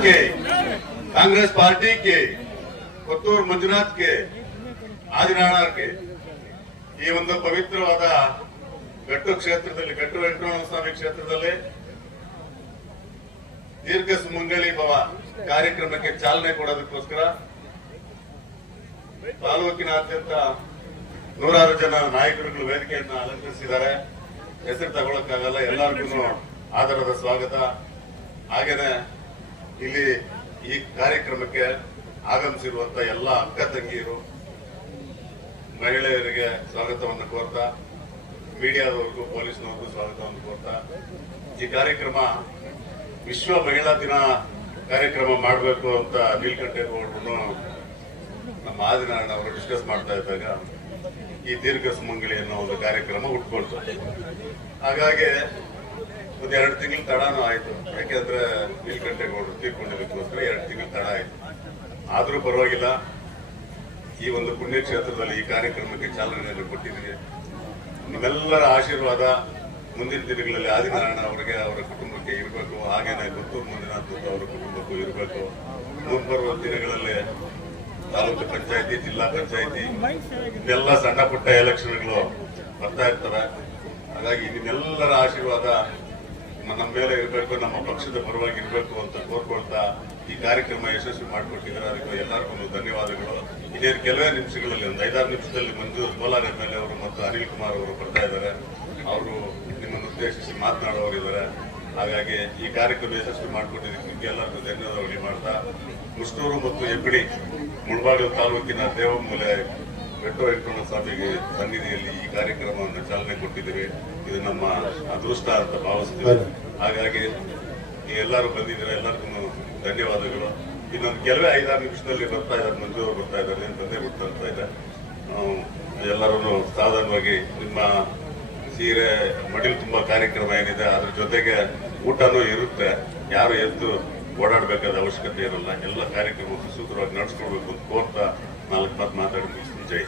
के कांग्रेस पार्टी के Kothur Manjunath K ಆದಿನಾಳಾರ್ K ಈ ಒಂದು ಪವಿತ್ರವಾದ ಗಟ್ಟು ಕ್ಷೇತ್ರದಲ್ಲಿ ಗಟ್ಟು ವೆಂಕಟರಮಣ ಸ್ವಾಮಿ ಕ್ಷೇತ್ರದಲ್ಲಿ ದೀರ್ಘ ಸುಮಂಗಲಿ ಭವ ಕಾರ್ಯಕ್ರಮಕ್ಕೆ ಚಾಲನೆ ಕೊಡೋದಕ್ಕೋಸ್ಕರ ತಾಲೂಕಿನಾದ್ಯಂತ ನೂರಾರು ಜನ ನಾಯಕರುಗಳು ವೇದಿಕೆಯನ್ನ ಅಲಂಕರಿಸಿದ್ದಾರೆ ಹೆಸರು ತಗೊಳಕ್ಕಾಗಲ್ಲ ಎಲ್ಲರಿಗೂ ಆದರದ ಸ್ವಾಗತ ಹಾಗೇನೆ ಇಲ್ಲಿ ಈ ಕಾರ್ಯಕ್ರಮಕ್ಕೆ ಆಗಮಿಸಿರುವಂತ ಎಲ್ಲ ಅಕ್ಕ ತಂಗಿಯರು, ಮಹಿಳೆಯರಿಗೆ ಸ್ವಾಗತವನ್ನು ಕೋರ್ತಾ, ಮೀಡಿಯಾದವರಿಗೂ ಪೊಲೀಸ್ನವರೆಗೂ ಸ್ವಾಗತವನ್ನು ಕೋರ್ತಾ, ಈ ಕಾರ್ಯಕ್ರಮ ವಿಶ್ವ ಮಹಿಳಾ ದಿನ ಕಾರ್ಯಕ್ರಮ ಮಾಡಬೇಕು ಅಂತ ನೀಲಕಂಠೇಗೌಡರು ನಮ್ಮ ಆದಿನಾರಾಯಣ ಅವರು ಡಿಸ್ಕಸ್ ಮಾಡ್ತಾ ಇದ್ದಾಗ ಈ ದೀರ್ಘ ಸುಮಂಗಲಿ ಅನ್ನೋ ಒಂದು ಕಾರ್ಯಕ್ರಮ ಉಟ್ಕೊಳ್ತಾರೆ ಹಾಗಾಗಿ ಒಂದು ಎರಡು ತಿಂಗಳು ತಡಾನು ಆಯ್ತು. ಯಾಕೆಂದ್ರೆ ನೀಲಕಂಠೇಗೌಡರು ತೀರ್ಕೊಂಡಿದ್ದಕ್ಕೋಸ್ಕರ ಎರಡು ತಿಂಗಳು ತಡ ಆಯ್ತು. ಆದ್ರೂ ಪರವಾಗಿಲ್ಲ. ಈ ಒಂದು ಪುಣ್ಯಕ್ಷೇತ್ರದಲ್ಲಿ ಈ ಕಾರ್ಯಕ್ರಮಕ್ಕೆ ಚಾಲನೆ ಕೊಟ್ಟಿದ್ದೀನಿ ನಿಮ್ಮೆಲ್ಲರ ಆಶೀರ್ವಾದ ಮುಂದಿನ ದಿನಗಳಲ್ಲಿ ಆದಿನಾರಾಯಣ ಅವರಿಗೆ, ಅವರ ಕುಟುಂಬಕ್ಕೆ ಇರಬೇಕು. ಹಾಗೇನೆ ಗುತ್ತೂರು ಮಂಜುನಾಥ್ ಅವರ ಕುಟುಂಬಕ್ಕೂ ಇರಬೇಕು. ಮುಂಬರುವ ದಿನಗಳಲ್ಲಿ ತಾಲೂಕು ಪಂಚಾಯತಿ, ಜಿಲ್ಲಾ ಪಂಚಾಯತಿ ಇದೆಲ್ಲ ಸಣ್ಣ ಪುಟ್ಟ ಎಲೆಕ್ಷನ್ಗಳು ಬರ್ತಾ ಇರ್ತವೆ. ಹಾಗಾಗಿ ನಿಮ್ಮೆಲ್ಲರ ಆಶೀರ್ವಾದ ನಮ್ಮ ಮೇಲೆ ಇರಬೇಕು, ನಮ್ಮ ಪಕ್ಷದ ಪರವಾಗಿ ಇರಬೇಕು ಅಂತ ಕೋರ್ಕೊಳ್ತಾ ಈ ಕಾರ್ಯಕ್ರಮ ಯಶಸ್ವಿ ಮಾಡಿಕೊಟ್ಟಿದ್ದಾರೆ. ಅದಕ್ಕೆ ಎಲ್ಲರಿಗೂ ಧನ್ಯವಾದಗಳು. ಇನ್ನೇನು ಕೆಲವೇ ನಿಮಿಷಗಳಲ್ಲಿ, ಒಂದು ಐದಾರು ನಿಮಿಷದಲ್ಲಿ ಮಂಜು ಕೋಲಾರ ಎಂ ಎಲ್ ಅವರು ಮತ್ತು ಅನಿಲ್ ಕುಮಾರ್ ಅವರು ಬರ್ತಾ ಇದ್ದಾರೆ. ಅವರು ನಿಮ್ಮನ್ನು ಉದ್ದೇಶಿಸಿ ಮಾತನಾಡೋರಿದ್ದಾರೆ ಹಾಗಾಗಿ ಈ ಕಾರ್ಯಕ್ರಮ ಯಶಸ್ವಿ ಮಾಡಿಕೊಟ್ಟಿದ್ದಕ್ಕೆ ನಿಮಗೆ ಎಲ್ಲರಿಗೂ ಧನ್ಯವಾದಗಳು ಮಾಡ್ತಾ. ಮುಷ್ಟೂರು ಮತ್ತು ಹೆಬ್ಬಿಡಿ ಮುಳಬಾಗಿಲು ತಾಲೂಕಿನ ದೇವಮೂಲೆ ಬೆಟ್ಟ ವೆಂಕಟರಮಣ ಸ್ವಾಮಿಗೆ ಸನ್ನಿಧಿಯಲ್ಲಿ ಈ ಕಾರ್ಯಕ್ರಮವನ್ನು ಚಾಲನೆ ಕೊಟ್ಟಿದ್ದೀವಿ ಇದು ನಮ್ಮ ಅದೃಷ್ಟ ಅಂತ ಭಾವಿಸ್ತೀವಿ. ಹಾಗಾಗಿ ಎಲ್ಲರೂ ಬಂದಿದ್ದೀರಾ? ಎಲ್ಲರಿಗೂ ಧನ್ಯವಾದಗಳು. ಇನ್ನೊಂದು ಕೆಲವೇ ಐದಾರು ನಿಮಿಷದಲ್ಲಿ ಬರ್ತಾ ಇದ್ದಾರೆ ಮಂಜು ಅವರು ಬರ್ತಾ ಇದ್ದಾರೆ ತಂದೆ ಬಿಟ್ಟು ಬರ್ತಾ ಇದೆ ಎಲ್ಲರೂ ಸಾಧಾರಣವಾಗಿ ನಿಮ್ಮ ಸೀರೆ, ಮಡಿಲು ತುಂಬಾ ಕಾರ್ಯಕ್ರಮ ಏನಿದೆ, ಅದ್ರ ಜೊತೆಗೆ ಊಟನೂ ಇರುತ್ತೆ. ಯಾರು ಎದ್ದು ಓಡಾಡಬೇಕಾದ ಅವಶ್ಯಕತೆ ಇರಲ್ಲ. ಎಲ್ಲ ಕಾರ್ಯಕ್ರಮ ಸುಸೂತ್ರವಾಗಿ ನಡೆಸ್ಕೊಡ್ಬೇಕು ಅಂತ ಕೋರ್ತಾ ನಾಲ್ಕು ಮಾತು ಮಾತಾಡಿ ಜೈ